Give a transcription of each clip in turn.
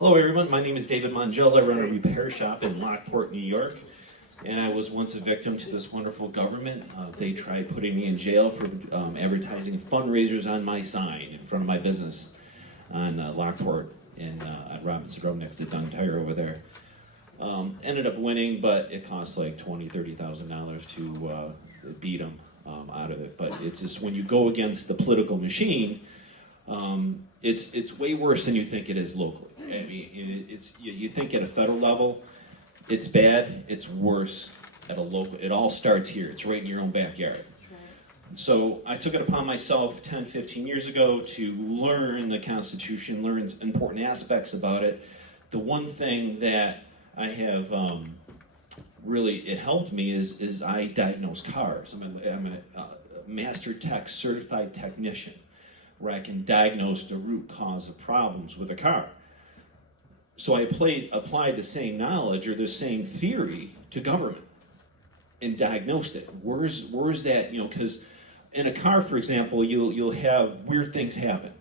Hello everyone, my name is David Mongell. I run a repair shop in Lockport, New York, and I was once a victim to this wonderful government. They tried putting me in jail for advertising fundraisers on my sign in front of my business on Lockport and on Robinson Road next to Dunn Tire over there. Ended up winning, but it cost like $20,000-$30,000 to beat them out of it. But it's just when you go against the political machine, it's way worse than you think it is locally. I mean, you think at a federal level, it's bad. It's worse at a local. It all starts here. It's right in your own backyard. So I took it upon myself 10, 15 years ago to learn the Constitution, learn important aspects about it. The one thing that I have really, it helped me is I diagnose cars. I'm a master tech certified technician where I can diagnose the root cause of problems with a car. So I applied the same knowledge or the same theory to government and diagnosed it. Where's that, because in a car, for example, you'll have weird things happen.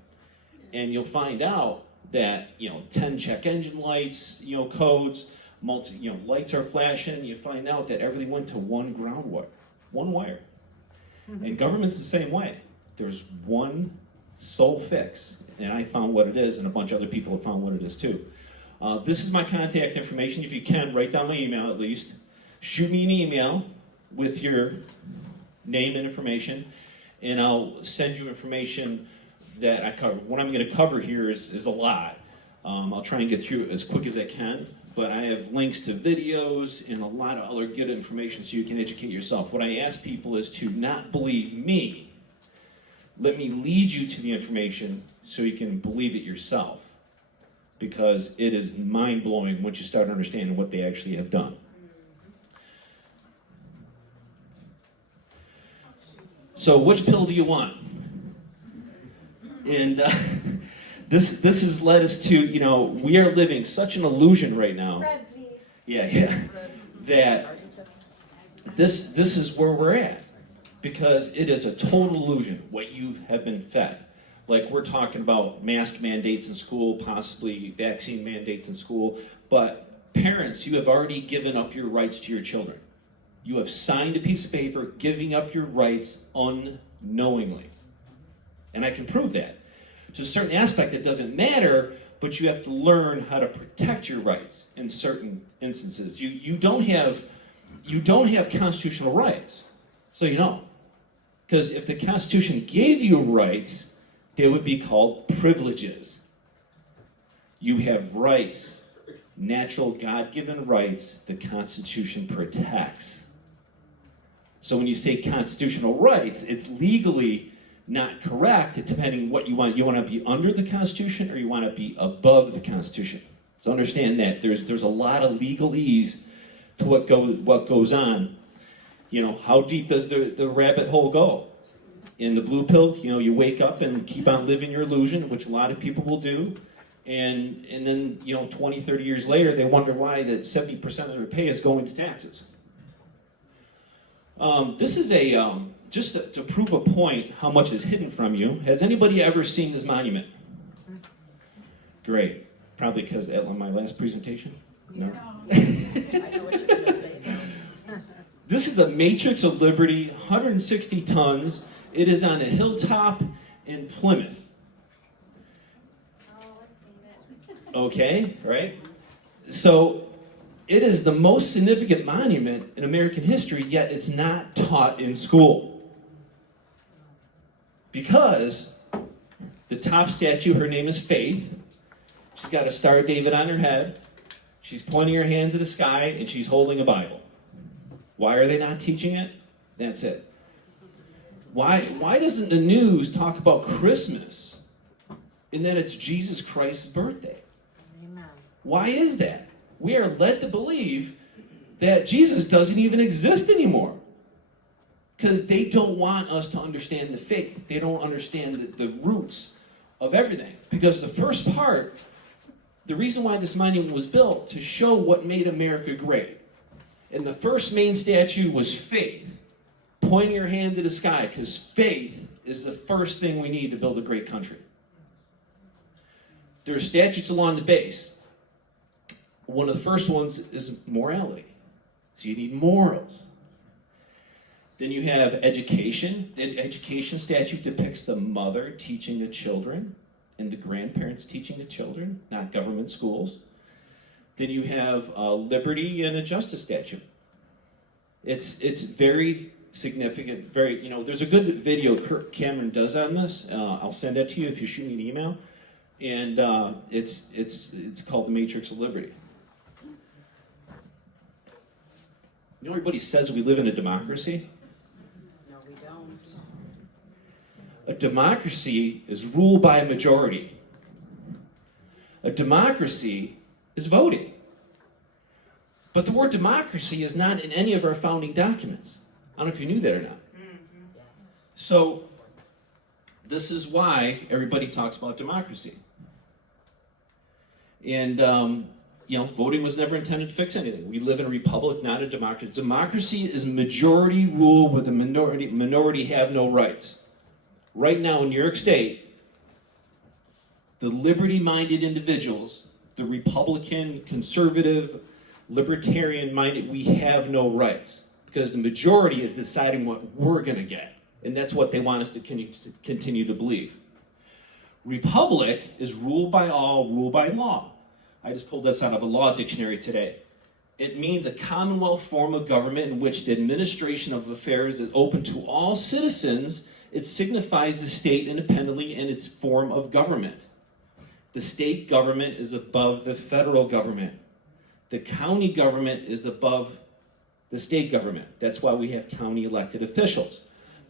And you'll find out that, 10 check engine lights, codes, lights are flashing. You find out that everything went to one ground wire, one wire. And government's the same way. There's one sole fix. And I found what it is, and a bunch of other people have found what it is too. This is my contact information. If you can, write down my email at least. Shoot me an email with your name and information, and I'll send you information that I cover. What I'm going to cover here is a lot. I'll try and get through it as quick as I can, but I have links to videos and a lot of other good information so you can educate yourself. What I ask people is to not believe me. Let me lead you to the information so you can believe it yourself, because it is mind-blowing once you start understanding what they actually have done. So which pill do you want? And this has led us to, we are living such an illusion right now. Bread, please. Yeah. That this is where we're at, because it is a total illusion what you have been fed. Like, we're talking about mask mandates in school, possibly vaccine mandates in school, but parents, you have already given up your rights to your children. You have signed a piece of paper giving up your rights unknowingly. And I can prove that. To a certain aspect, it doesn't matter, but you have to learn how to protect your rights in certain instances. You don't have constitutional rights, so you don't. Because if the Constitution gave you rights, they would be called privileges. You have rights, natural God-given rights the Constitution protects. So when you say constitutional rights, it's legally not correct depending what you want. You want to be under the Constitution or you want to be above the Constitution. So understand that there's a lot of legalese to what goes on. How deep does the rabbit hole go? In the blue pill, you wake up and keep on living your illusion, which a lot of people will do. And then, 20, 30 years later, they wonder why that 70% of their pay is going to taxes. This is just to prove a point how much is hidden from you. Has anybody ever seen this monument? Great. Probably because at my last presentation? No. I know what you're going to say now. This is a Matrix of Liberty, 160 tons. It is on a hilltop in Plymouth. Okay, right? So it is the most significant monument in American history, yet it's not taught in school. Because the top statue, her name is Faith. She's got a Star of David on her head. She's pointing her hand to the sky, and she's holding a Bible. Why are they not teaching it? That's it. Why doesn't the news talk about Christmas and that it's Jesus Christ's birthday? Amen. Why is that? We are led to believe that Jesus doesn't even exist anymore because they don't want us to understand the faith. They don't understand the roots of everything. Because the first part, the reason why this monument was built, to show what made America great. And the first main statue was Faith, pointing her hand to the sky, because faith is the first thing we need to build a great country. There are statutes along the base. One of the first ones is morality. So you need morals. Then you have education. The education statute depicts the mother teaching the children and the grandparents teaching the children, not government schools. Then you have liberty and a justice statute. It's very significant. Very, there's a good video Kirk Cameron does on this. I'll send that to you if you shoot me an email. And it's called The Matrix of Liberty. Everybody says we live in a democracy. No, we don't. A democracy is ruled by a majority. A democracy is voting. But the word democracy is not in any of our founding documents. I don't know if you knew that or not. Yes. So, this is why everybody talks about democracy. And, voting was never intended to fix anything. We live in a republic, not a democracy. Democracy is majority rule where the minority have no rights. Right now in New York State, the liberty-minded individuals, the Republican, conservative, libertarian-minded, we have no rights because the majority is deciding what we're going to get. And that's what they want us to continue to believe. Republic is ruled by all, ruled by law. I just pulled this out of a law dictionary today. It means a commonwealth form of government in which the administration of affairs is open to all citizens. It signifies the state independently in its form of government. The state government is above the federal government. The county government is above the state government. That's why we have county elected officials.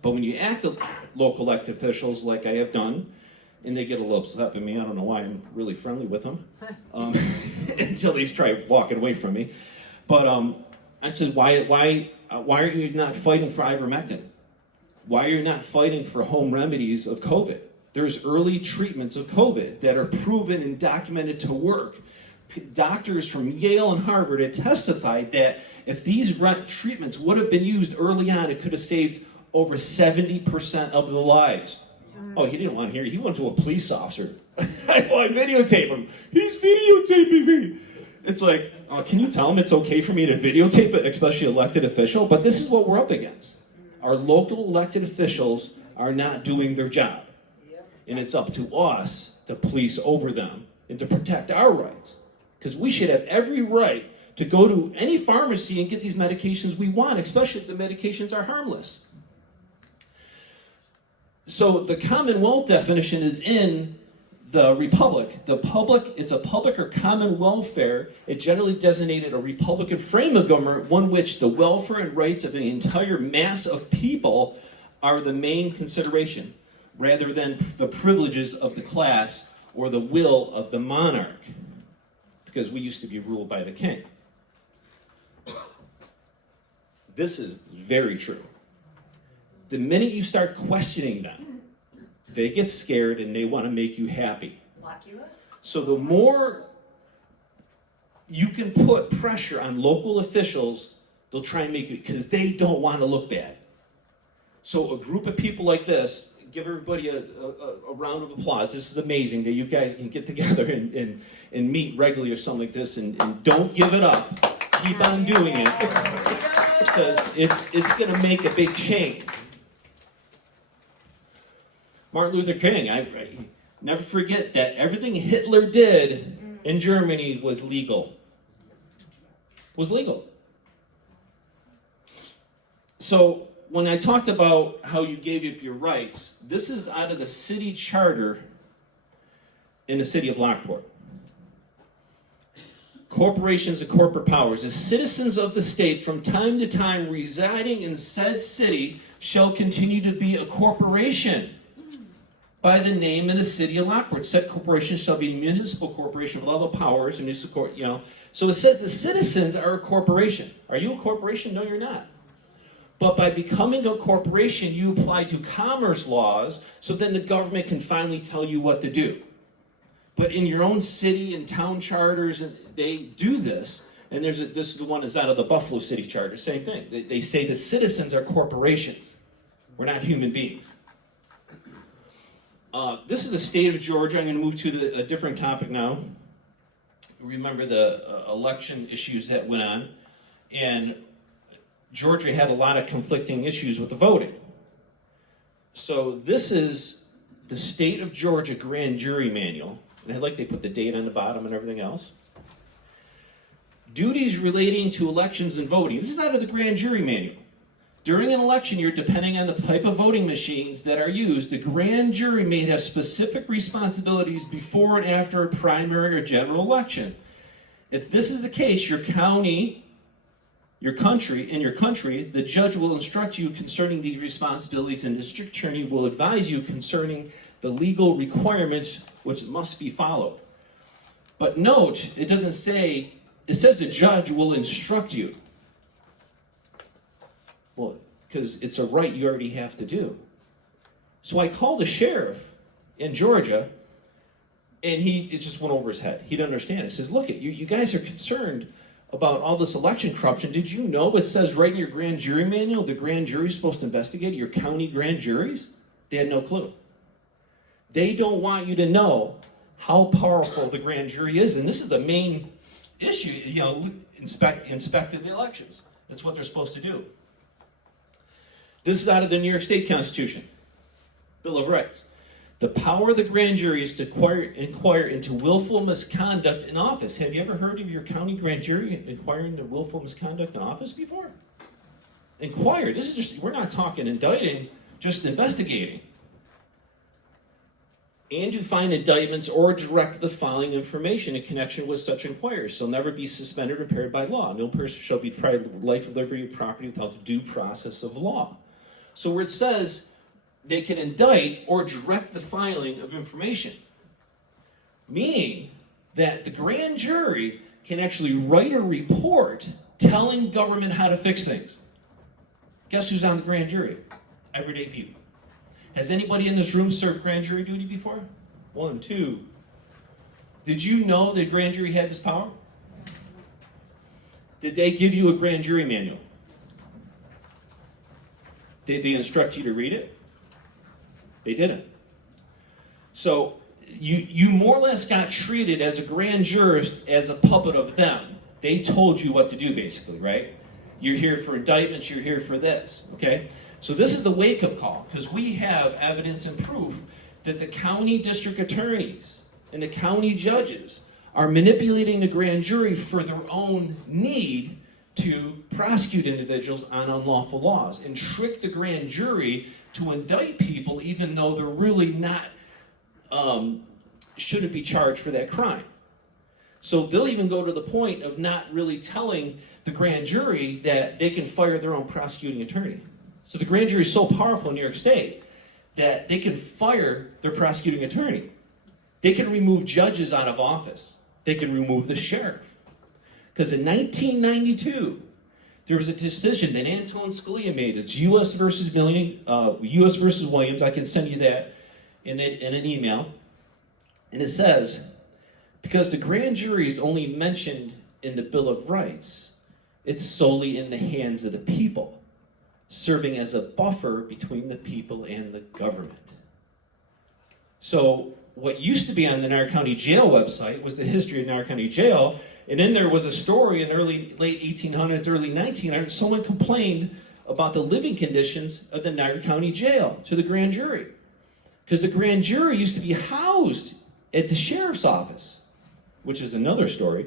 But when you act local elected officials like I have done, and they get a little upset with me. I don't know why I'm really friendly with them until they try walking away from me. But I said, why are you not fighting for ivermectin? Why are you not fighting for home remedies of COVID? There's early treatments of COVID that are proven and documented to work. Doctors from Yale and Harvard had testified that if these treatments would have been used early on, it could have saved over 70% of the lives. Oh, he didn't want to hear it. He went to a police officer. I videotape him. He's videotaping me. It's like, can you tell him it's okay for me to videotape it, especially elected official? But this is what we're up against. Our local elected officials are not doing their job. And it's up to us to police over them and to protect our rights. Because we should have every right to go to any pharmacy and get these medications we want, especially if the medications are harmless. So the Commonwealth definition is in the Republic. It's a public or common welfare. It generally designated a Republican frame of government, one which the welfare and rights of the entire mass of people are the main consideration, rather than the privileges of the class or the will of the monarch, because we used to be ruled by the king. This is very true. The minute you start questioning them, they get scared and they want to make you happy. Lock you up. So the more you can put pressure on local officials, they'll try and make you, because they don't want to look bad. So a group of people like this, give everybody a round of applause. This is amazing that you guys can get together and meet regularly or something like this, and don't give it up. Keep on doing it, because it's going to make a big change. Martin Luther King, I never forget that everything Hitler did in Germany was legal. Was legal. So when I talked about how you gave up your rights, this is out of the city charter in the city of Lockport. Corporations and corporate powers, as citizens of the state from time to time residing in said city shall continue to be a corporation by the name of the city of Lockport. Said corporation shall be a municipal corporation with all the powers and municipal, So it says the citizens are a corporation. Are you a corporation? No, you're not. But by becoming a corporation, you apply to commerce laws, so then the government can finally tell you what to do. But in your own city and town charters, they do this. And this is the one that's out of the Buffalo City Charter. Same thing. They say the citizens are corporations. We're not human beings. This is the state of Georgia. I'm going to move to a different topic now. remember the election issues that went on, and Georgia had a lot of conflicting issues with the voting. So this is the state of Georgia grand jury manual, and I like they put the date on the bottom and everything else. Duties relating to elections and voting. This is out of the grand jury manual. During an election year, depending on the type of voting machines that are used, the grand jury may have specific responsibilities before and after a primary or general election. If this is the case, your country, the judge will instruct you concerning these responsibilities, and the district attorney will advise you concerning the legal requirements which must be followed. But note, it doesn't say, it says the judge will instruct you. Well, because it's a right you already have to do. So I called a sheriff in Georgia, and it just went over his head. He didn't understand it. He says, look, you guys are concerned about all this election corruption. Did you know it says right in your grand jury manual, the grand jury is supposed to investigate your county grand juries? They had no clue. They don't want you to know how powerful the grand jury is, and this is a main issue, inspect the elections. That's what they're supposed to do. This is out of the New York State Constitution, Bill of Rights. The power of the grand jury is to inquire into willful misconduct in office. Have you ever heard of your county grand jury inquiring into willful misconduct in office before? Inquire. This is just, we're not talking indicting, just investigating. And to find indictments or direct the following information in connection with such inquiries shall never be suspended or impaired by law. No person shall be deprived of life, liberty, or property without due process of law. So where it says they can indict or direct the filing of information, meaning that the grand jury can actually write a report telling government how to fix things. Guess who's on the grand jury? Everyday people. Has anybody in this room served grand jury duty before? 1, 2. Did you know that grand jury had this power? Did they give you a grand jury manual? Did they instruct you to read it? They didn't. So you more or less got treated as a grand jurist as a puppet of them. They told you what to do, basically, right? You're here for indictments, you're here for this, okay? So this is the wake-up call, because we have evidence and proof that the county district attorneys and the county judges are manipulating the grand jury for their own need to prosecute individuals on unlawful laws and trick the grand jury to indict people even though they're really not, shouldn't be charged for that crime. So they'll even go to the point of not really telling the grand jury that they can fire their own prosecuting attorney. So the grand jury is so powerful in New York State that they can fire their prosecuting attorney. They can remove judges out of office. They can remove the sheriff. Because in 1992, there was a decision that Antonin Scalia made. It's U.S. versus Williams. I can send you that in an email. And it says, because the grand jury is only mentioned in the Bill of Rights, it's solely in the hands of the people, serving as a buffer between the people and the government. So what used to be on the Niagara County Jail website was the history of Niagara County Jail, and then there was a story in the late 1800s, early 1900s, someone complained about the living conditions of the Niagara County Jail to the grand jury. Because the grand jury used to be housed at the sheriff's office, which is another story.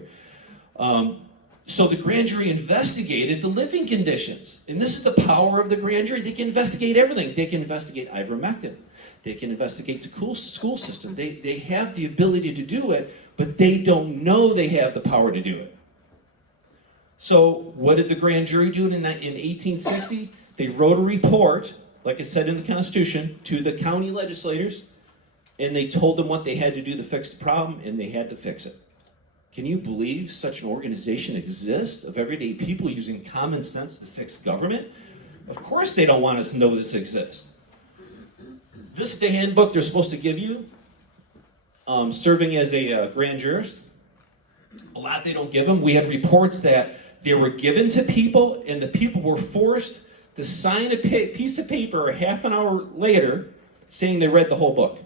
So the grand jury investigated the living conditions. And this is the power of the grand jury. They can investigate everything. They can investigate ivermectin. They can investigate the school system. They have the ability to do it, but they don't know they have the power to do it. So what did the grand jury do in 1860? They wrote a report, like it said in the Constitution, to the county legislators, and they told them what they had to do to fix the problem, and they had to fix it. Can you believe such an organization exists of everyday people using common sense to fix government? Of course they don't want us to know this exists. This is the handbook they're supposed to give you, serving as a grand jurist. A lot they don't give them. We have reports that they were given to people, and the people were forced to sign a piece of paper a half an hour later saying they read the whole book.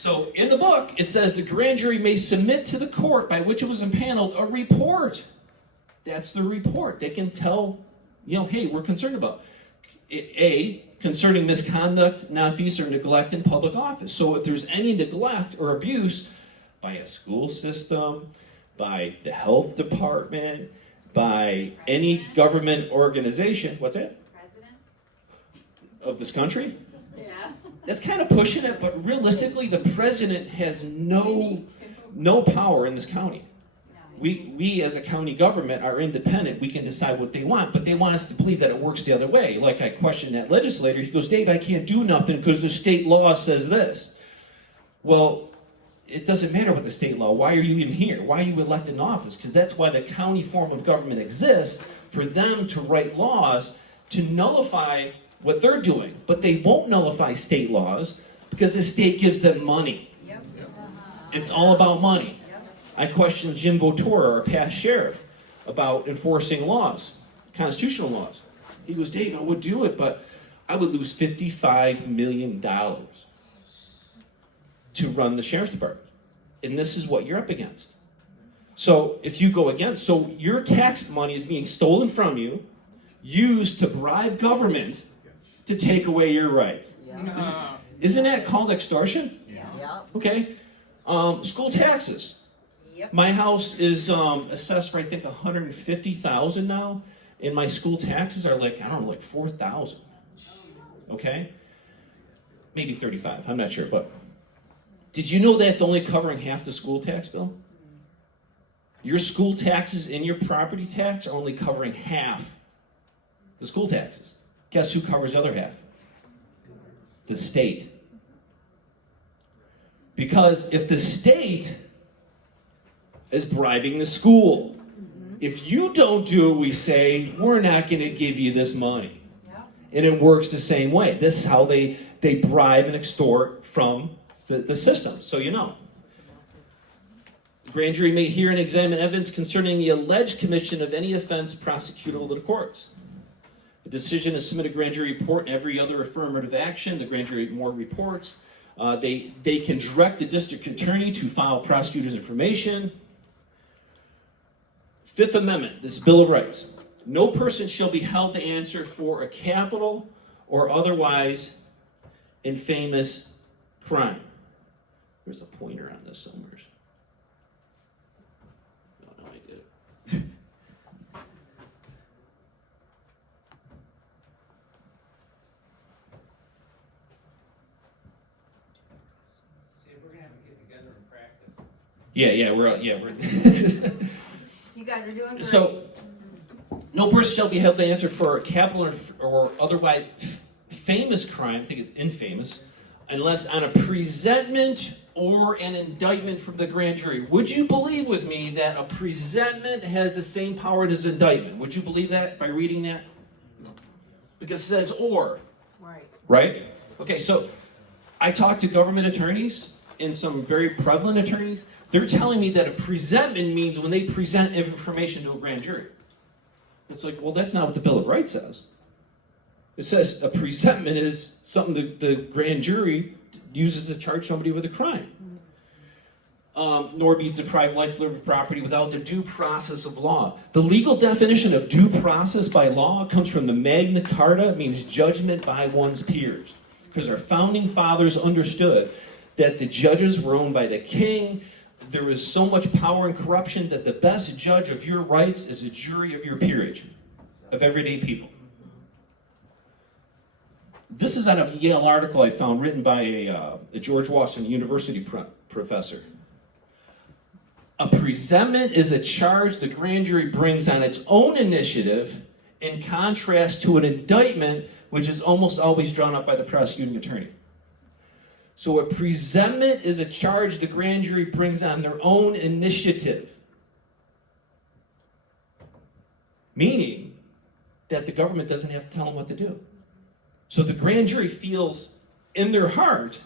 So in the book, it says the grand jury may submit to the court by which it was impaneled a report. That's the report. They can tell, hey, we're concerned about A, concerning misconduct, nonfeasance, or neglect in public office. So if there's any neglect or abuse by a school system, by the health department, by any government organization, what's that? President? Of this country? Yeah. That's kind of pushing it, but realistically, the president has no power in this county. We as a county government are independent. We can decide what they want, but they want us to believe that it works the other way. Like I questioned that legislator, he goes, Dave, I can't do nothing because the state law says this. Well, it doesn't matter what the state law. Why are you even here? Why are you elected in office? Because that's why the county form of government exists, for them to write laws to nullify what they're doing. But they won't nullify state laws because the state gives them money. Yep. It's all about money. I questioned Jim Votora, our past sheriff, about enforcing laws, constitutional laws. He goes, Dave, I would do it, but I would lose $55 million to run the sheriff's department. And this is what you're up against. So if you go against, so your tax money is being stolen from you, used to bribe government to take away your rights. Yeah. Isn't that called extortion? Yeah. Okay. School taxes. Yep. My house is assessed for, I think, $150,000 now, and my school taxes are like $4,000. Okay? Maybe 35, I'm not sure, but did you know that's only covering half the school tax bill? Your school taxes and your property tax are only covering half the school taxes. Guess who covers the other half? The state. Because if the state is bribing the school, if you don't do what we say, we're not going to give you this money. Yeah. And it works the same way. This is how they bribe and extort from the system, so you know. The grand jury may hear and examine evidence concerning the alleged commission of any offense prosecutable to the courts. The decision to submit a grand jury report and every other affirmative action, the grand jury more reports. They can direct the district attorney to file prosecutor's information. Fifth Amendment, this Bill of Rights. No person shall be held to answer for a capital or otherwise infamous crime. There's a pointer on this somewhere. No, I did it. See, we're gonna have to get together and practice. We're You guys are doing great. So, no person shall be held to answer for a capital or otherwise famous crime, I think it's infamous, unless on a presentment or an indictment from the grand jury. Would you believe with me that a presentment has the same power as indictment? Would you believe that by reading that? No. Because it says or. Right. Right? Okay, so I talked to government attorneys and some very prevalent attorneys. They're telling me that a presentment means when they present information to a grand jury. It's like, well, that's not what the Bill of Rights says. It says a presentment is something the grand jury uses to charge somebody with a crime. Nor be deprived life, liberty, property without the due process of law. The legal definition of due process by law comes from the Magna Carta. It means judgment by one's peers. Because our founding fathers understood that the judges were owned by the king. There was so much power and corruption that the best judge of your rights is a jury of your peerage, of everyday people. This is on a Yale article I found written by a George Washington University professor. A presentment is a charge the grand jury brings on its own initiative in contrast to an indictment, which is almost always drawn up by the prosecuting attorney. So a presentment is a charge the grand jury brings on their own initiative. Meaning that the government doesn't have to tell them what to do. So the grand jury feels in their heart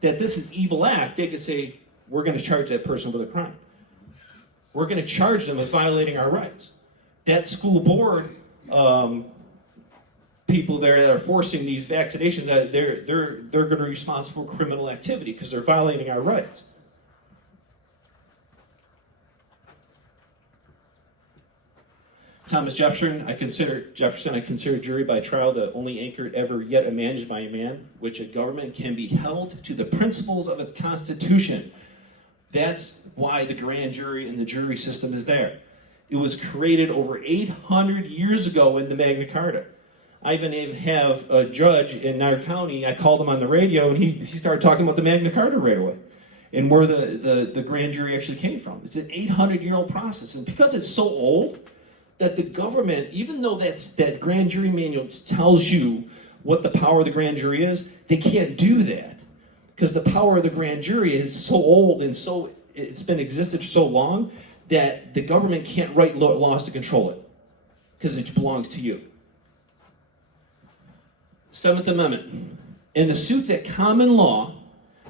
that this is evil act. They could say, we're going to charge that person with a crime. We're going to charge them with violating our rights. That school board people there that are forcing these vaccinations, that they're going to be responsible for criminal activity because they're violating our rights. Thomas Jefferson, I consider jury by trial the only anchor ever yet managed by a man, which a government can be held to the principles of its constitution. That's why the grand jury and the jury system is there. It was created over 800 years ago in the Magna Carta. I even have a judge in Niagara County. I called him on the radio, and he started talking about the Magna Carta right away and where the grand jury actually came from. It's an 800-year-old process, and because it's so old, that the government, even though that grand jury manual tells you what the power of the grand jury is, they can't do that because the power of the grand jury is so old and it's been existed for so long that the government can't write laws to control it because it belongs to you. Seventh Amendment. In the suits at common law,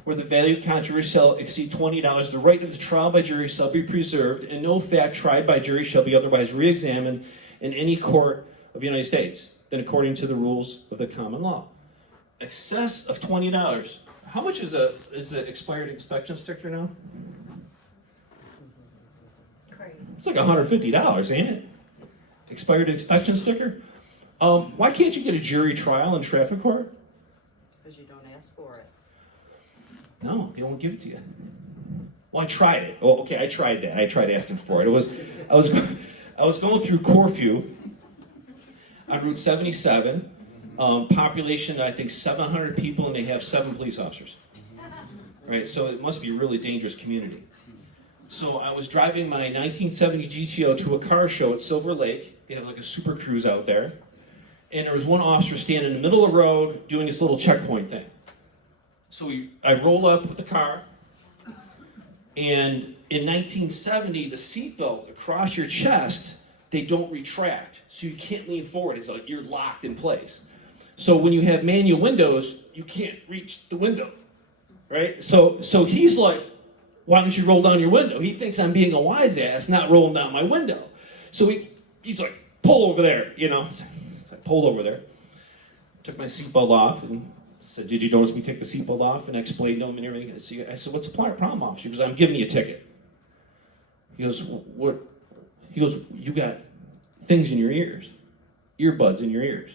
where the value of controversy shall exceed $20, the right of the trial by jury shall be preserved, and no fact tried by jury shall be otherwise re-examined in any court of the United States than according to the rules of the common law. Excess of $20. How much is the expired inspection sticker now? Crazy. It's like $150, ain't it? Expired inspection sticker? Why can't you get a jury trial in traffic court? Because you don't ask for it. No, they won't give it to you. Well, I tried it. Oh, okay, I tried that. I tried asking for it. I was going through Corfu on Route 77. Population, I think 700 people, and they have 7 police officers. Right, so it must be a really dangerous community. So I was driving my 1970 GTO to a car show at Silver Lake. They have like a super cruise out there. And there was one officer standing in the middle of the road doing this little checkpoint thing. So I roll up with the car, and in 1970, the seatbelt across your chest, they don't retract, so you can't lean forward. It's like you're locked in place. So when you have manual windows, you can't reach the window, right? So he's like, why don't you roll down your window? He thinks I'm being a wise ass, not rolling down my window. So he's like, pull over there, you know. So I pulled over there, took my seatbelt off, and said, did you notice me take the seatbelt off? And I explained to him and everything. I said, what's the problem, officer? He goes, I'm giving you a ticket. He goes, what? He goes, you got things in your ears, earbuds in your ears,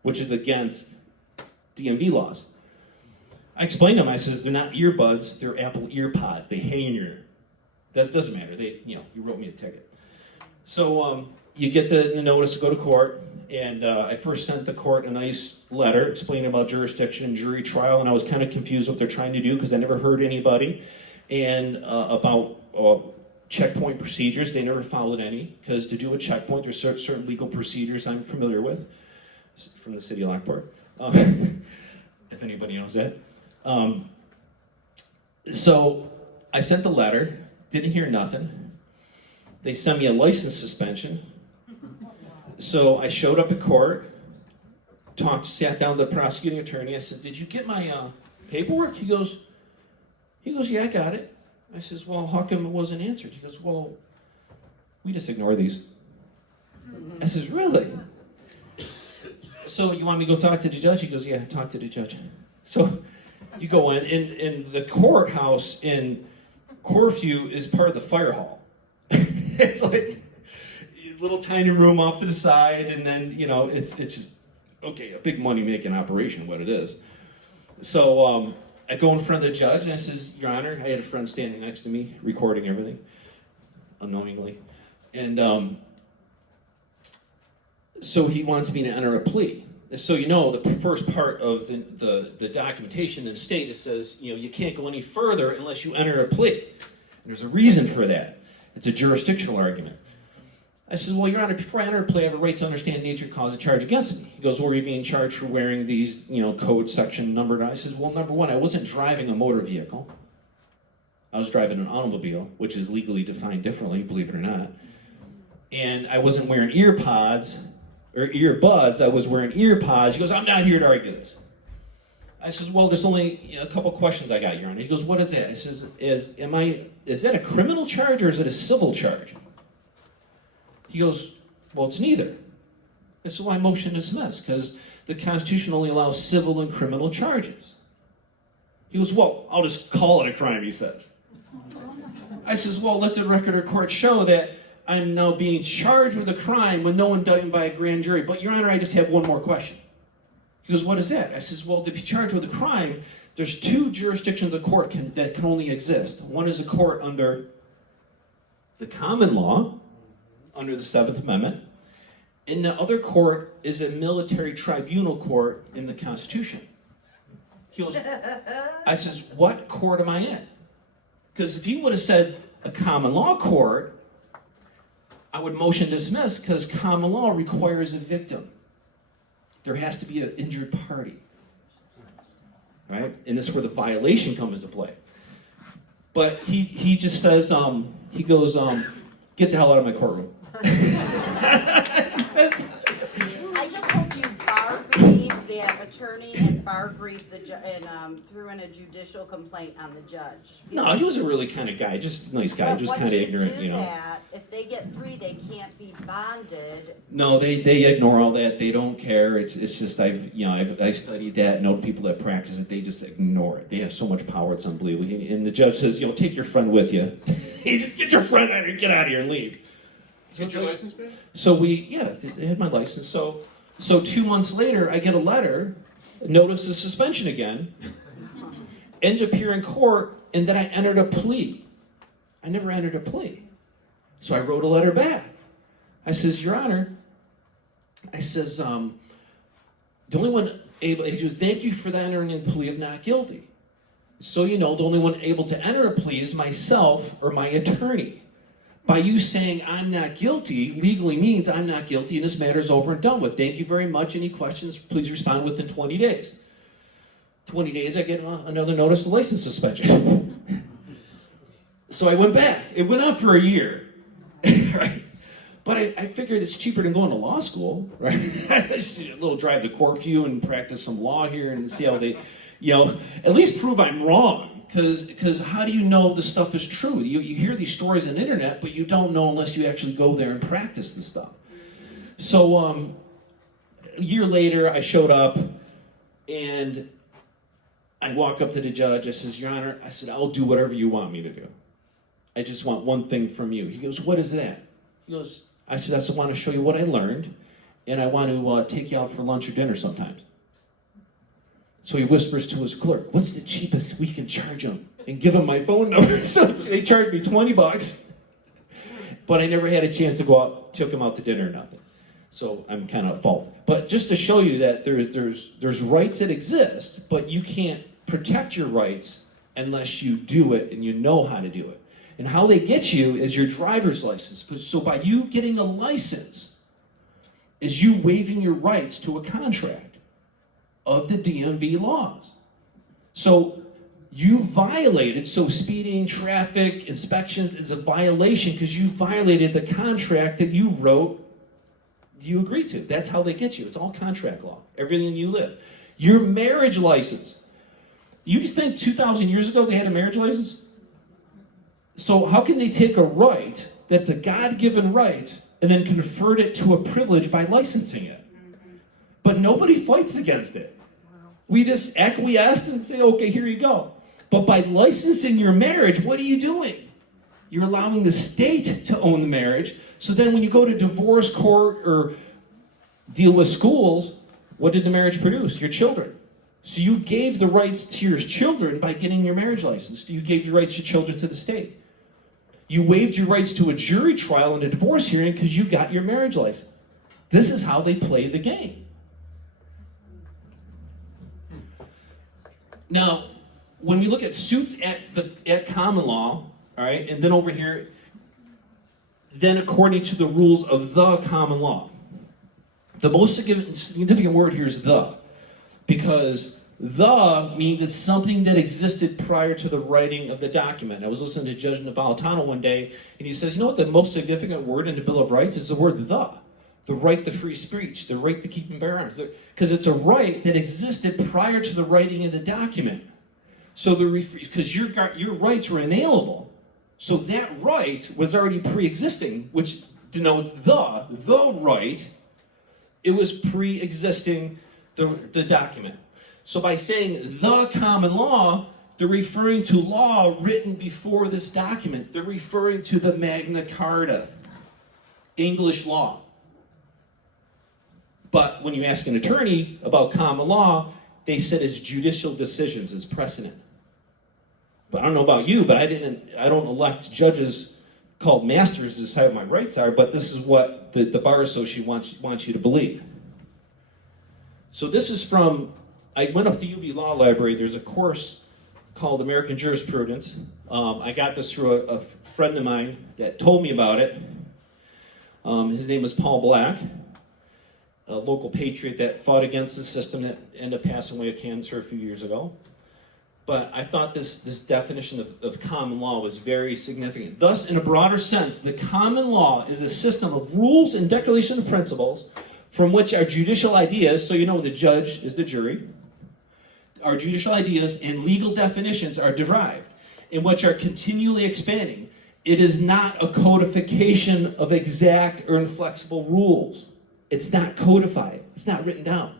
which is against DMV laws. I explained to him, I says, they're not earbuds, they're Apple EarPods. They hang in your ear. That doesn't matter. You wrote me a ticket. So you get the notice to go to court, and I first sent the court a nice letter explaining about jurisdiction and jury trial, and I was kind of confused what they're trying to do because I never heard anybody, and about checkpoint procedures. They never followed any, because to do a checkpoint, there's certain legal procedures I'm familiar with from the city of Lockport, if anybody knows that. So I sent the letter, didn't hear nothing. They sent me a license suspension. So I showed up at court, sat down with the prosecuting attorney. I said, did you get my paperwork? He goes, yeah, I got it. I says, well, how come it wasn't answered? He goes, well, we just ignore these. I says, really? So you want me to go talk to the judge? He goes, yeah, talk to the judge. So you go in the courthouse in Corfu is part of the fire hall. It's like a little tiny room off to the side, and then, it's just, okay, a big money-making operation, what it is. So I go in front of the judge, and I says, Your Honor, I had a friend standing next to me, recording everything, unknowingly. And so he wants me to enter a plea. So the first part of the documentation in the state, it says, you can't go any further unless you enter a plea. And there's a reason for that. It's a jurisdictional argument. I said, well, Your Honor, before I enter a plea, I have a right to understand the nature and cause of charge against me. He goes, well, are you being charged for wearing these, code section numbered? I said, well, number one, I wasn't driving a motor vehicle. I was driving an automobile, which is legally defined differently, believe it or not. And I wasn't wearing earbuds, I was wearing earpods. He goes, I'm not here to argue this. I says, well, there's only a couple questions I got, Your Honor. He goes, what is that? I says, is that a criminal charge or is it a civil charge? He goes, well, it's neither. I said, well, I motion to dismiss, because the Constitution only allows civil and criminal charges. He goes, well, I'll just call it a crime, he says. I says, well, let the record of court show that I'm now being charged with a crime with no indictment by a grand jury. But, Your Honor, I just have one more question. He goes, what is that? I says, well, to be charged with a crime, there's two jurisdictions of the court that can only exist. One is a court under the common law, under the Seventh Amendment, and the other court is a military tribunal court in the Constitution. He goes, I says, what court am I in? Because if he would have said a common law court, I would motion dismiss, because common law requires a victim. There has to be an injured party, right? And this is where the violation comes into play. But he just says, he goes, get the hell out of my courtroom. He says, I just hope you bar briefed that attorney and bar briefed the threw in a judicial complaint on the judge. no, he was a really kind of guy, just nice guy, But just once kind of you ignorant, do you know. that, if they get 3, they can't be bonded. No, they ignore all that. They don't care. It's just I studied that. Know people that practice it. They just ignore it. They have so much power. It's unbelievable. And the judge says, take your friend with you. Hey, just get your friend out of here. Get out of here and leave. Get your license back? So they had my license. So 2 months later, I get a letter, notice the suspension again, ends up here in court, and then I entered a plea. I never entered a plea. So I wrote a letter back. I says, Your Honor, I says, the only one able, he goes, thank you for the entering in plea of not guilty. So you know, the only one able to enter a plea is myself or my attorney. By you saying I'm not guilty legally means I'm not guilty and this matter is over and done with. Thank you very much. Any questions, please respond within 20 days. 20 days, I get another notice of license suspension. So I went back. It went on for a year. Right? But I figured it's cheaper than going to law school, right? A little drive to Corfu and practice some law here and see how they, at least prove I'm wrong. Because how do you know this stuff is true? You hear these stories on the internet, but you don't know unless you actually go there and practice the stuff. So a year later, I showed up, and I walk up to the judge. I says, Your Honor, I said, I'll do whatever you want me to do. I just want one thing from you. He goes, what is that? He goes, I said, I just want to show you what I learned, and I want to take you out for lunch or dinner sometimes. So he whispers to his clerk, what's the cheapest we can charge him? And give him my phone number. So they charged me $20. But I never had a chance to go out, took him out to dinner or nothing. So I'm kind of at fault. But just to show you that there's rights that exist, but you can't protect your rights unless you do it and you know how to do it. And how they get you is your driver's license. So by you getting a license, is you waiving your rights to a contract of the DMV laws. So you violated, so speeding, traffic, inspections is a violation because you violated the contract that you wrote, you agreed to. That's how they get you. It's all contract law, everything you live. Your marriage license. You think 2,000 years ago they had a marriage license? So how can they take a right that's a God-given right and then convert it to a privilege by licensing it? But nobody fights against it. We just acquiesce and say, okay, here you go. But by licensing your marriage, what are you doing? You're allowing the state to own the marriage. So then when you go to divorce court or deal with schools, what did the marriage produce? Your children. So you gave the rights to your children by getting your marriage license. You gave your rights to children to the state. You waived your rights to a jury trial and a divorce hearing because you got your marriage license. This is how they play the game. Now, when we look at suits at common law, all right, and then over here, then according to the rules of the common law. The most significant word here is the, because the means it's something that existed prior to the writing of the document. I was listening to Judge Napolitano one day, and he says, you know what the most significant word in the Bill of Rights is? The word the right to free speech, the right to keep and bear arms, because it's a right that existed prior to the writing of the document. So because your rights were inalienable, so that right was already pre-existing, which denotes the right. It was pre-existing the document. So by saying the common law, they're referring to law written before this document. They're referring to the Magna Carta, English law. But when you ask an attorney about common law, they said it's judicial decisions, it's precedent. But I don't know about you, but I don't elect judges called masters to decide what my rights are, but this is what the Bar Association wants you to believe. So this is from, I went up to UB Law Library. There's a course called American Jurisprudence. I got this through a friend of mine that told me about it. His name is Paul Black, a local patriot that fought against the system that ended up passing away of cancer a few years ago. But I thought this definition of common law was very significant. Thus, in a broader sense, the common law is a system of rules and declaration of principles from which our judicial ideas, so you know the judge is the jury, our judicial ideas and legal definitions are derived, in which are continually expanding. It is not a codification of exact or inflexible rules. It's not codified. It's not written down.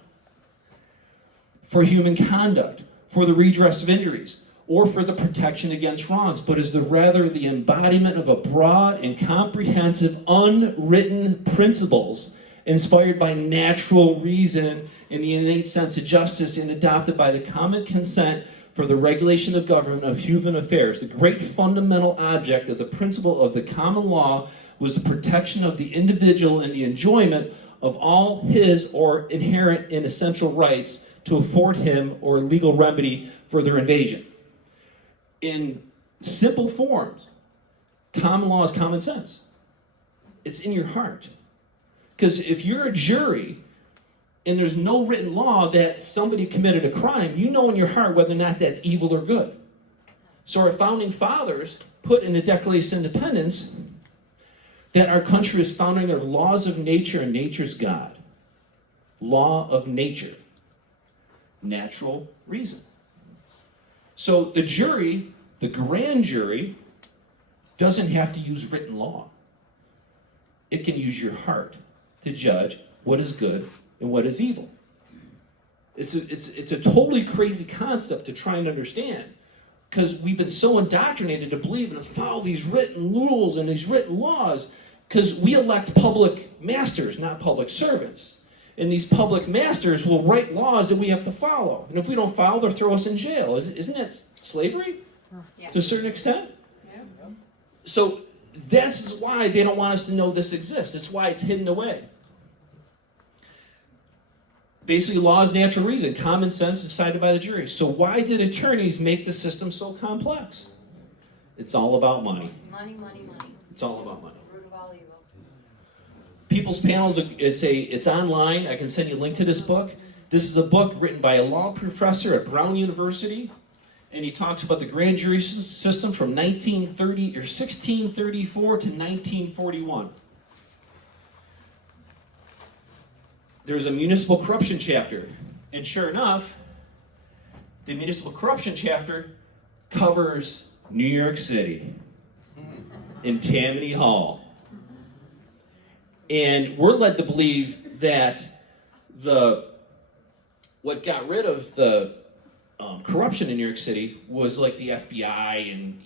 For human conduct, for the redress of injuries, or for the protection against wrongs, but is rather the embodiment of a broad and comprehensive unwritten principles inspired by natural reason and the innate sense of justice and adopted by the common consent for the regulation of government of human affairs. The great fundamental object of the principle of the common law was the protection of the individual and the enjoyment of all his or inherent and essential rights to afford him or legal remedy for their invasion. In simple forms, common law is common sense. It's in your heart. Because if you're a jury and there's no written law that somebody committed a crime, you know in your heart whether or not that's evil or good. So our founding fathers put in the Declaration of Independence that our country is founded on the laws of nature and nature's God. Law of nature. Natural reason. So the jury, the grand jury, doesn't have to use written law. It can use your heart to judge what is good and what is evil. It's a totally crazy concept to try and understand, because we've been so indoctrinated to believe and to follow these written rules and these written laws, because we elect public masters, not public servants. And these public masters will write laws that we have to follow. And if we don't follow, they'll throw us in jail. Isn't that slavery? Yeah. To a certain extent? Yeah. So this is why they don't want us to know this exists. It's why it's hidden away. Basically, law is natural reason. Common sense is decided by the jury. So why did attorneys make the system so complex? It's all about money. Money, money, money. It's all about money. Root of all evil. People's Panels, it's online. I can send you a link to this book. This is a book written by a law professor at Brown University, and he talks about the grand jury system from 1634 to 1941. There's a municipal corruption chapter, and sure enough, the municipal corruption chapter covers New York City in Tammany Hall. And we're led to believe that what got rid of the corruption in New York City was like the FBI and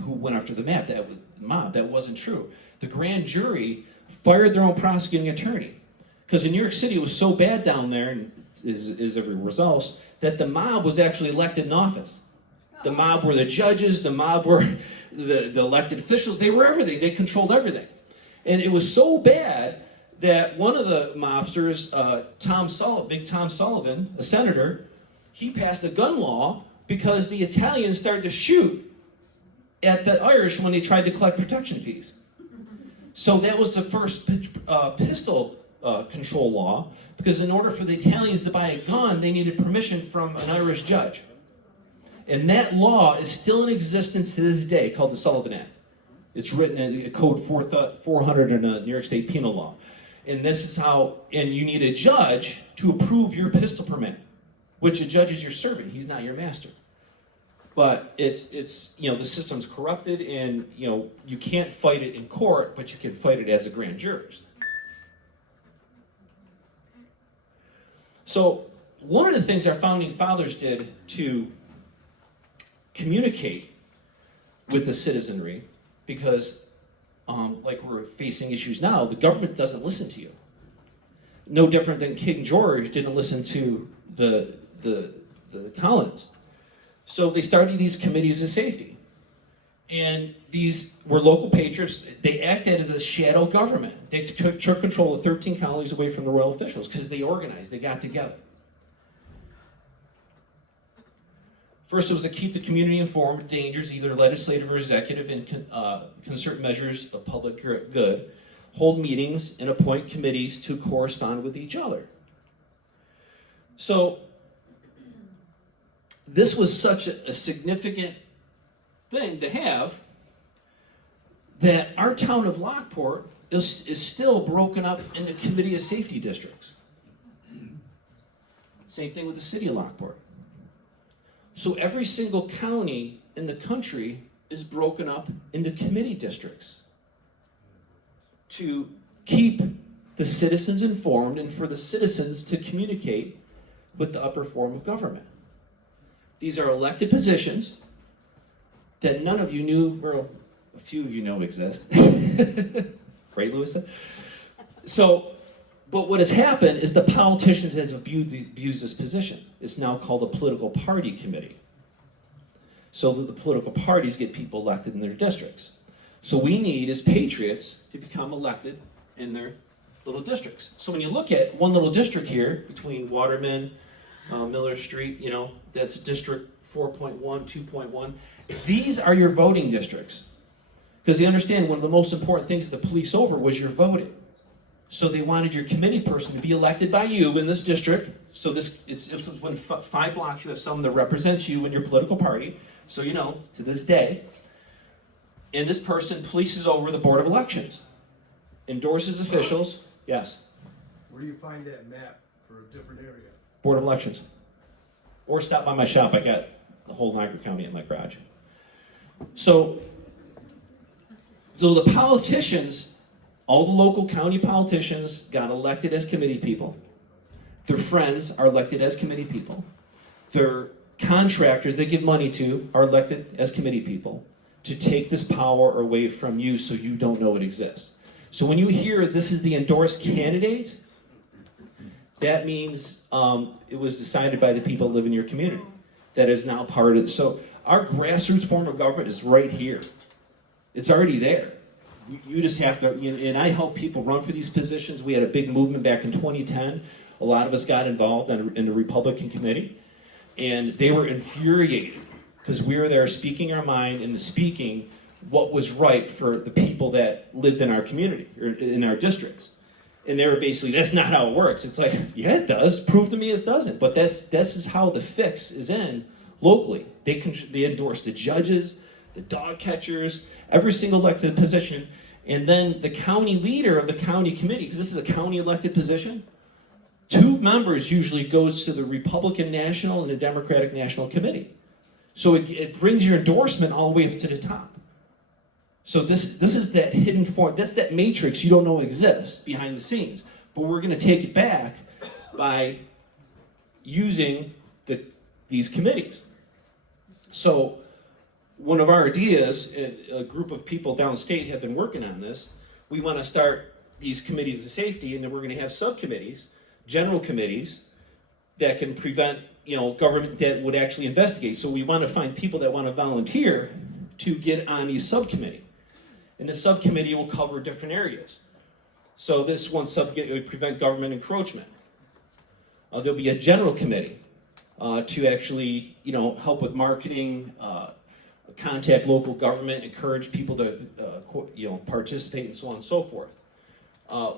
who went after the mob. That wasn't true. The grand jury fired their own prosecuting attorney, because in New York City it was so bad down there, and is everywhere else, that the mob was actually elected in office. The mob were the judges. The mob were the elected officials. They were everything. They controlled everything. And it was so bad that one of the mobsters, Big Tom Sullivan, a senator, he passed a gun law because the Italians started to shoot at the Irish when they tried to collect protection fees. So that was the first pistol control law, because in order for the Italians to buy a gun, they needed permission from an Irish judge. And that law is still in existence to this day, called the Sullivan Act. It's written in Code 400 in the New York State Penal Law. And this is how, and you need a judge to approve your pistol permit, which a judge is your servant. He's not your master. But it's the system's corrupted, and you can't fight it in court, but you can fight it as a grand jurist. So one of the things our founding fathers did to communicate with the citizenry, because like we're facing issues now, the government doesn't listen to you. No different than King George didn't listen to the colonists. So they started these committees of safety. And these were local patriots. They acted as a shadow government. They took control of 13 colonies away from the royal officials because they organized, they got together. First, it was to keep the community informed of dangers, either legislative or executive, and concert measures of public good, hold meetings, and appoint committees to correspond with each other. So, this was such a significant thing to have that our town of Lockport is still broken up into committee of safety districts. Same thing with the city of Lockport. So every single county in the country is broken up into committee districts to keep the citizens informed and for the citizens to communicate with the upper form of government. These are elected positions that none of you knew, or a few of you know exist. Right, Lewis? So, but what has happened is the politicians have abused this position. It's now called a political party committee. So that the political parties get people elected in their districts. So we need, as patriots, to become elected in their little districts. So when you look at one little district here, between Waterman, Miller Street, you know, that's District 4.1, 2.1. These are your voting districts. Because they understand one of the most important things to police over was your voting. So they wanted your committee person to be elected by you in this district. So it's when 5 blocks you have someone that represents you in your political party. So you know, to this day. And this person polices over the Board of Elections. Endorses officials. Yes? Where do you find that map for a different area? Board of Elections. Or stop by my shop. I got the whole Niagara County in my garage. So the politicians, all the local county politicians got elected as committee people. Their friends are elected as committee people. Their contractors they give money to are elected as committee people to take this power away from you so you don't know it exists. So when you hear this is the endorsed candidate, that means it was decided by the people that live in your community. That is now part of it. So our grassroots form of government is right here. It's already there. You just have to, and I help people run for these positions. We had a big movement back in 2010. A lot of us got involved in the Republican committee, and they were infuriated because we were there speaking our mind and speaking what was right for the people that lived in our community or in our districts. And they were basically, that's not how it works. It's like, yeah, it does. Prove to me it doesn't. But this is how the fix is in locally. They endorse the judges, the dog catchers, every single elected position, and then the county leader of the county committee, because this is a county elected position, 2 members usually goes to the Republican National and the Democratic National Committee. So it brings your endorsement all the way up to the top. So this is that hidden form, that's that matrix you don't know exists behind the scenes. But we're going to take it back by using these committees. So one of our ideas, a group of people downstate have been working on this. We want to start these committees of safety, and then we're going to have subcommittees, general committees, that can prevent, government that would actually investigate. So we want to find people that want to volunteer to get on these subcommittee. And the subcommittee will cover different areas. So this one subcommittee would prevent government encroachment. There'll be a general committee to actually, help with marketing, contact local government, encourage people to, participate, and so on and so forth.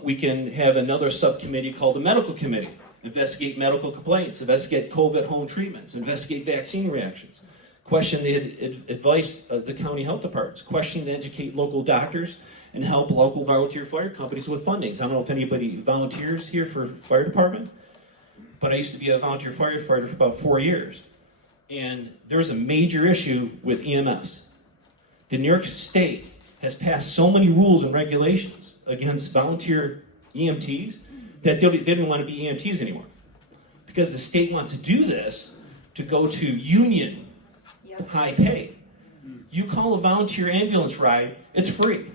We can have another subcommittee called the medical committee. Investigate medical complaints, investigate COVID home treatments, investigate vaccine reactions, question the advice of the county health departments, question and educate local doctors, and help local volunteer fire companies with fundings. I don't know if anybody volunteers here for fire department, but I used to be a volunteer firefighter for about 4 years. And there's a major issue with EMS. The New York State has passed so many rules and regulations against volunteer EMTs that they didn't want to be EMTs anymore. because the state wants to do this to go to union Yep. high pay. You call a volunteer ambulance ride, it's free.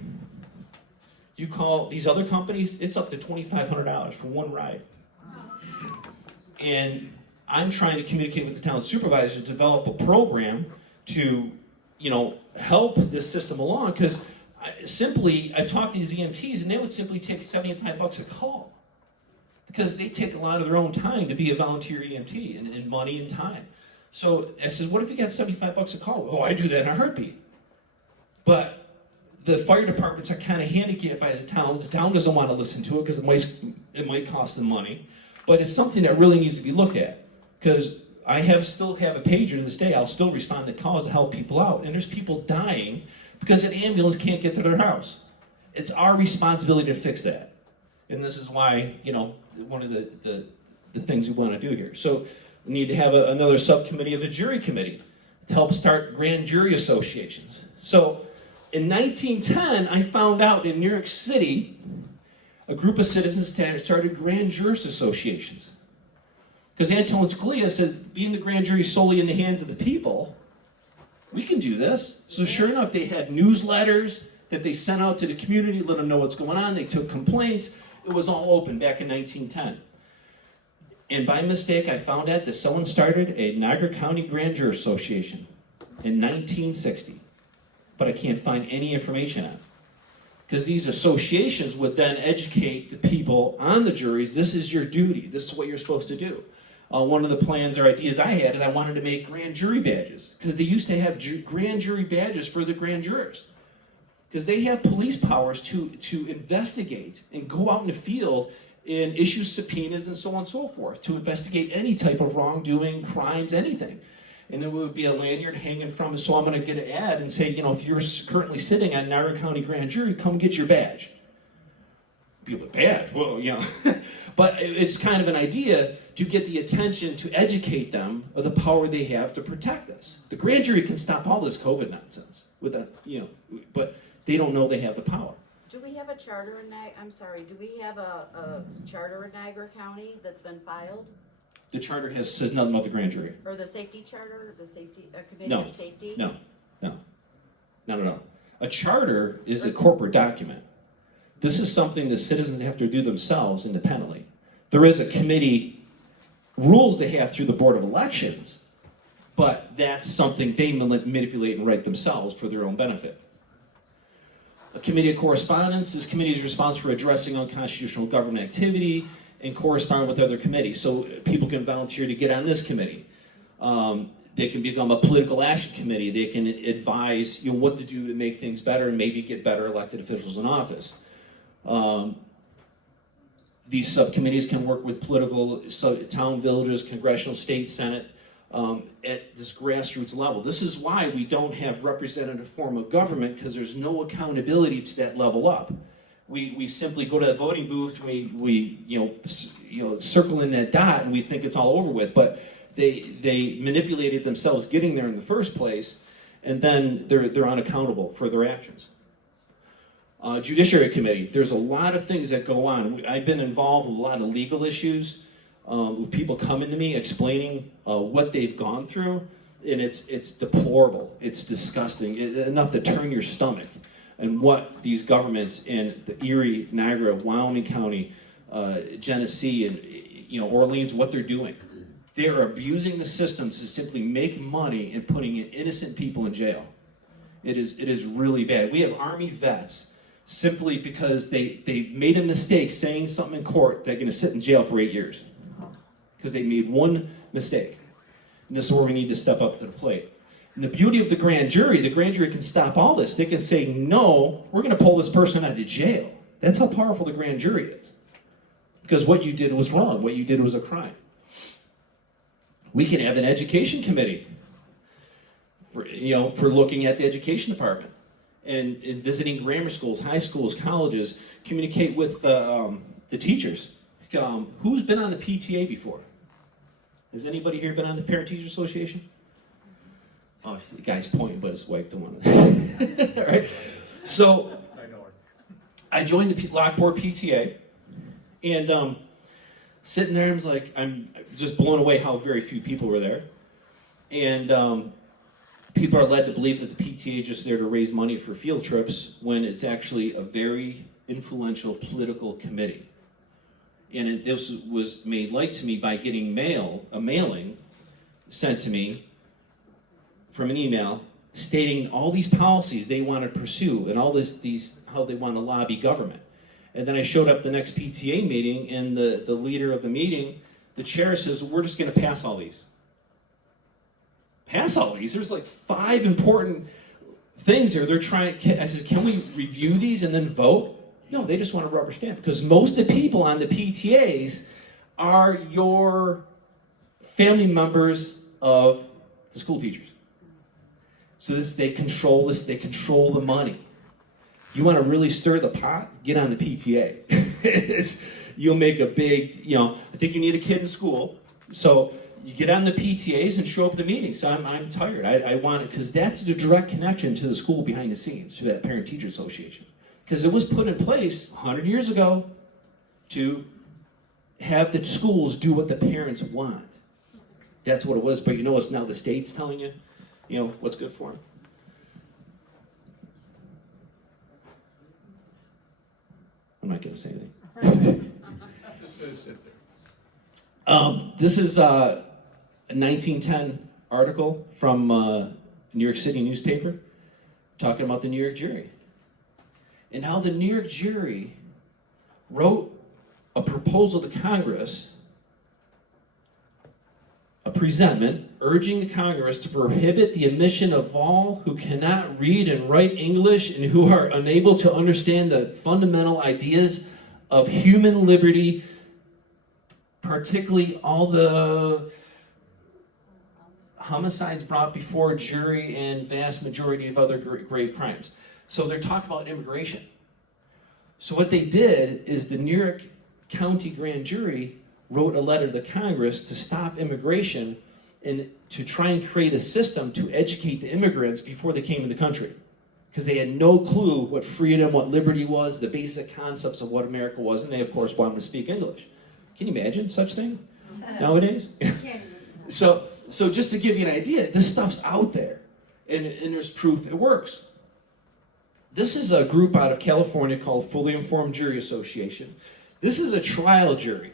You call these other companies, it's up to $2,500 for one ride. And I'm trying to communicate with the town supervisor to develop a program to, help this system along, because I've talked to these EMTs and they would simply take $75 a call, because they take a lot of their own time to be a volunteer EMT, and money and time. So I said, what if you got $75 a call? Oh, I do that in a heartbeat. But the fire departments are kind of handicapped by the towns. The town doesn't want to listen to it because it might cost them money. But it's something that really needs to be looked at, because I still have a pager to this day. I'll still respond to calls to help people out. And there's people dying because an ambulance can't get to their house. It's our responsibility to fix that. And this is why, one of the things we want to do here. So we need to have another subcommittee of a jury committee to help start grand jury associations. So in 1910, I found out in New York City, a group of citizens started grand jurors associations. Because Antonin Scalia said, being the grand jury solely in the hands of the people, we can do this. So sure enough, they had newsletters that they sent out to the community, let them know what's going on. They took complaints. It was all open back in 1910. And by mistake, I found out that someone started a Niagara County Grand Jury Association in 1960. But I can't find any information on it. Because these associations would then educate the people on the juries. This is your duty. This is what you're supposed to do. One of the plans or ideas I had is I wanted to make grand jury badges, because they used to have grand jury badges for the grand jurors, because they have police powers to investigate and go out in the field and issue subpoenas and so on and so forth to investigate any type of wrongdoing, crimes, anything. And there would be a lanyard hanging from it. So I'm going to get an ad and say, if you're currently sitting on Niagara County Grand Jury, come get your badge. People, badge? Well, But it's kind of an idea to get the attention, to educate them of the power they have to protect us. The grand jury can stop all this COVID nonsense with that, but they don't know they have the power. Do we have a charter in do we have a charter in Niagara County that's been filed? The charter says nothing about the grand jury. Or the safety charter, committee of safety? No, not at all. A charter is a corporate document. This is something the citizens have to do themselves independently. There is a committee rules they have through the Board of Elections, but that's something they manipulate and write themselves for their own benefit. A committee of correspondence. This committee is responsible for addressing unconstitutional government activity and correspond with other committees. So people can volunteer to get on this committee. They can become a political action committee. They can advise what to do to make things better and maybe get better elected officials in office. These subcommittees can work with political town, villages, congressional, state, senate at this grassroots level. This is why we don't have representative form of government, because there's no accountability to that level up. We simply go to the voting booth, we circle in that dot, and we think it's all over with. But they manipulated themselves getting there in the first place, and then they're unaccountable for their actions. Judiciary Committee. There's a lot of things that go on. I've been involved with a lot of legal issues. With people coming to me explaining what they've gone through, and it's deplorable. It's disgusting. Enough to turn your stomach. And what these governments in the Erie, Niagara, Wyoming County, Genesee, and Orleans, what they're doing. They are abusing the systems to simply make money and putting innocent people in jail. It is really bad. We have Army vets simply because they made a mistake saying something in court. They're going to sit in jail for 8 years because they made one mistake. And this is where we need to step up to the plate. And the beauty of the grand jury can stop all this. They can say, no, we're going to pull this person out of jail. That's how powerful the grand jury is. Because what you did was wrong. What you did was a crime. We can have an education committee for looking at the education department and visiting grammar schools, high schools, colleges, communicate with the teachers. Who's been on the PTA before? Has anybody here been on the Parent-Teacher Association? Oh, the guy's pointing, but his wife don't want to. All right. So I joined the Lockport PTA, and sitting there, I'm just blown away how very few people were there. And people are led to believe that the PTA is just there to raise money for field trips when it's actually a very influential political committee. And this was made light to me by getting a mailing sent to me from an email stating all these policies they want to pursue and all these how they want to lobby government. And then I showed up the next PTA meeting, and the leader of the meeting, the chair, says, we're just going to pass all these. Pass all these? There's like 5 important things here. They're trying. I says, can we review these and then vote? No, they just want a rubber stamp, because most of the people on the PTAs are your family members of the school teachers. So they control this, they control the money. You want to really stir the pot? Get on the PTA. You'll make a big, I think you need a kid in school. So you get on the PTAs and show up at the meetings. So I'm tired. I want it, because that's the direct connection to the school behind the scenes, to that parent-teacher association. Because it was put in place 100 years ago to have the schools do what the parents want. That's what it was. But it's now the state's telling you, what's good for them. I'm not going to say anything. Just sit there. This is a 1910 article from New York City newspaper talking about the New York jury and how the New York jury wrote a proposal to Congress, a presentment urging the Congress to prohibit the admission of all who cannot read and write English and who are unable to understand the fundamental ideas of human liberty, particularly all the homicides brought before jury and vast majority of other grave crimes. So they're talking about immigration. So what they did is the New York County Grand Jury wrote a letter to Congress to stop immigration and to try and create a system to educate the immigrants before they came to the country. Because they had no clue what freedom, what liberty was, the basic concepts of what America was, and they, of course, wanted to speak English. Can you imagine such thing nowadays? So just to give you an idea, this stuff's out there, and there's proof it works. This is a group out of California called Fully Informed Jury Association. This is a trial jury.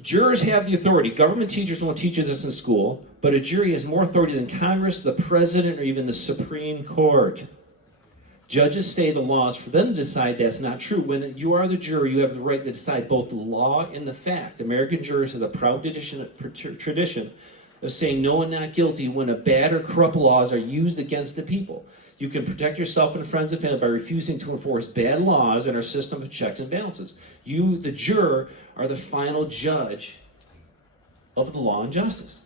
Jurors have the authority. Government teachers won't teach this in school, but a jury has more authority than Congress, the President, or even the Supreme Court. Judges say the law is for them to decide. That's not true. When you are the jury, you have the right to decide both the law and the fact. American jurors have the proud tradition of saying no and not guilty when a bad or corrupt laws are used against the people. You can protect yourself and friends and family by refusing to enforce bad laws in our system of checks and balances. You, the juror, are the final judge of the law and justice.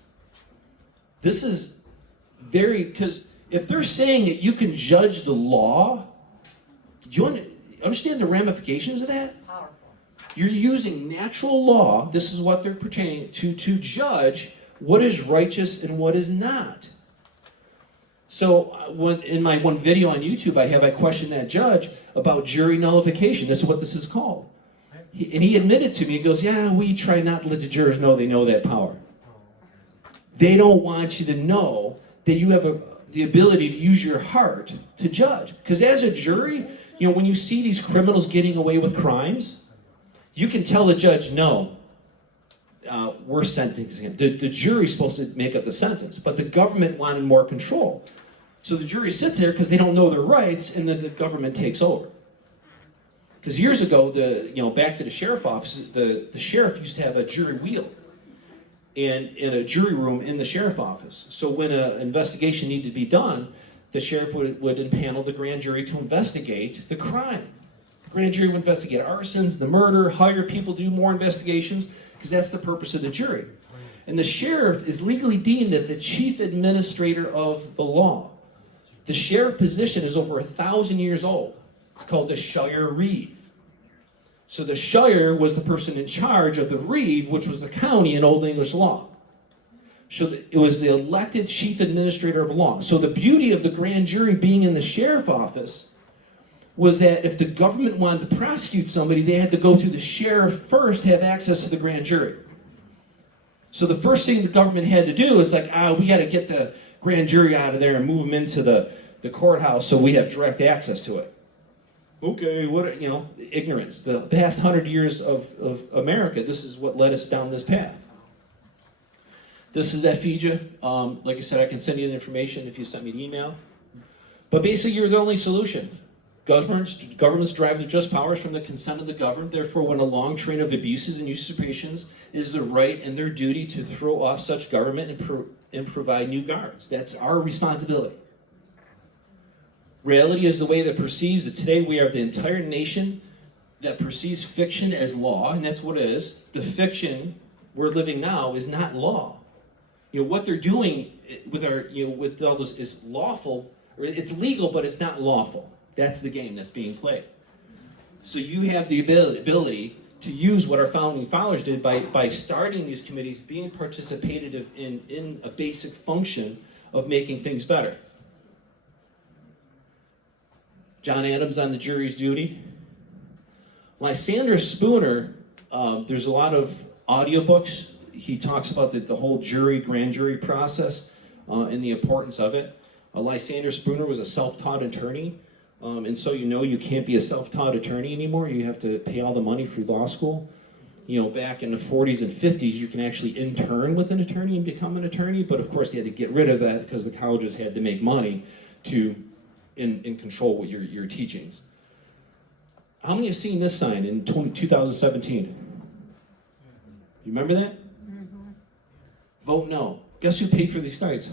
This is because if they're saying that you can judge the law, do you understand the ramifications of that? Powerful. You're using natural law, this is what they're pertaining to judge what is righteous and what is not. So in my one video on YouTube I questioned that judge about jury nullification. This is what this is called. He admitted to me, he goes, yeah, we try not to let the jurors know they know that power. They don't want you to know that you have the ability to use your heart to judge. Because as a jury, when you see these criminals getting away with crimes, you can tell the judge, no, we're sentencing him. The jury's supposed to make up the sentence, but the government wanted more control. So the jury sits there because they don't know their rights, and then the government takes over. Because years ago, back to the sheriff office, the sheriff used to have a jury wheel and in a jury room in the sheriff office. So when an investigation needed to be done, the sheriff would impanel the grand jury to investigate the crime. The grand jury would investigate arsons, the murder, hire people to do more investigations, because that's the purpose of the jury. And the sheriff is legally deemed as the chief administrator of the law. The sheriff position is over 1,000 years old. It's called the shire reeve. So the shire was the person in charge of the reeve, which was the county in Old English law. So it was the elected chief administrator of law. So the beauty of the grand jury being in the sheriff office was that if the government wanted to prosecute somebody, they had to go through the sheriff first to have access to the grand jury. So the first thing the government had to do is like, we got to get the grand jury out of there and move them into the courthouse so we have direct access to it. Okay, ignorance. The past 100 years of America, this is what led us down this path. This is FEJA. Like I said, I can send you the information if you send me an email. But basically, you're the only solution. Governments derive their just powers from the consent of the governed. Therefore, when a long train of abuses and usurpations, it is their right and their duty to throw off such government and provide new guards. That's our responsibility. Reality is the way that perceives that today we are the entire nation that perceives fiction as law, and that's what it is. The fiction we're living now is not law. What they're doing with with all this is lawful, or it's legal, but it's not lawful. That's the game that's being played. So you have the ability to use what our founding fathers did by starting these committees, being participative in a basic function of making things better. John Adams on the jury's duty. Lysander Spooner, there's a lot of audiobooks. He talks about the whole grand jury process and the importance of it. Lysander Spooner was a self-taught attorney. And so you can't be a self-taught attorney anymore. You have to pay all the money through law school. Back in the 40s and 50s, you can actually intern with an attorney and become an attorney. But of course, they had to get rid of that because the colleges had to make money to in control what your teachings. How many have seen this sign in 2017? You remember that? Mm-hmm. Vote no. Guess who paid for these signs?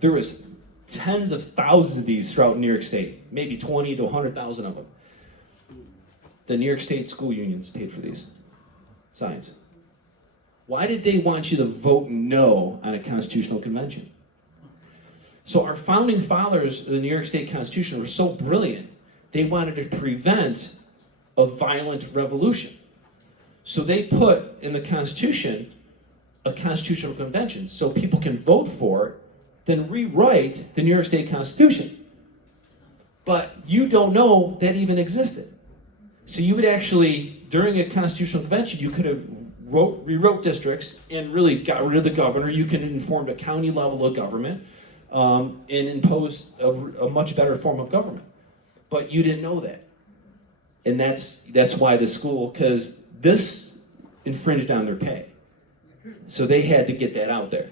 There was tens of thousands of these throughout New York State, maybe 20 to 100,000 of them. The New York State school unions paid for these signs. Why did they want you to vote no on a constitutional convention? So our founding fathers of the New York State Constitution were so brilliant, they wanted to prevent a violent revolution. So they put in the Constitution a constitutional convention so people can vote for it, then rewrite the New York State Constitution. But you don't know that even existed. So you would actually, during a constitutional convention, you could have rewrote districts and really got rid of the governor. You can inform a county level of government and impose a much better form of government. But you didn't know that. And that's why the school, because this infringed on their pay. So they had to get that out there.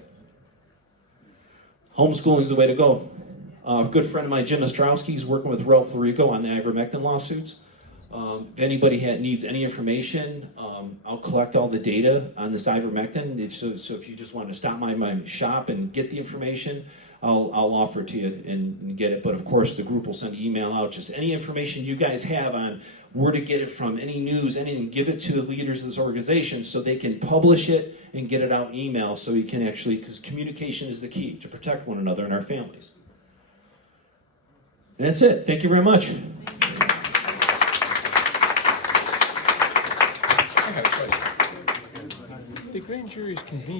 Homeschooling is the way to go. A good friend of mine, Jim Ostrowski, is working with Ralph Larico on the ivermectin lawsuits. If anybody needs any information, I'll collect all the data on this ivermectin. So if you just want to stop by my shop and get the information, I'll offer it to you and get it. But of course, the group will send an email out. Just any information you guys have on where to get it from, any news, anything, give it to the leaders of this organization so they can publish it and get it out in email so we can actually, because communication is the key to protect one another and our families. And that's it. Thank you very much. The grand jury is convened.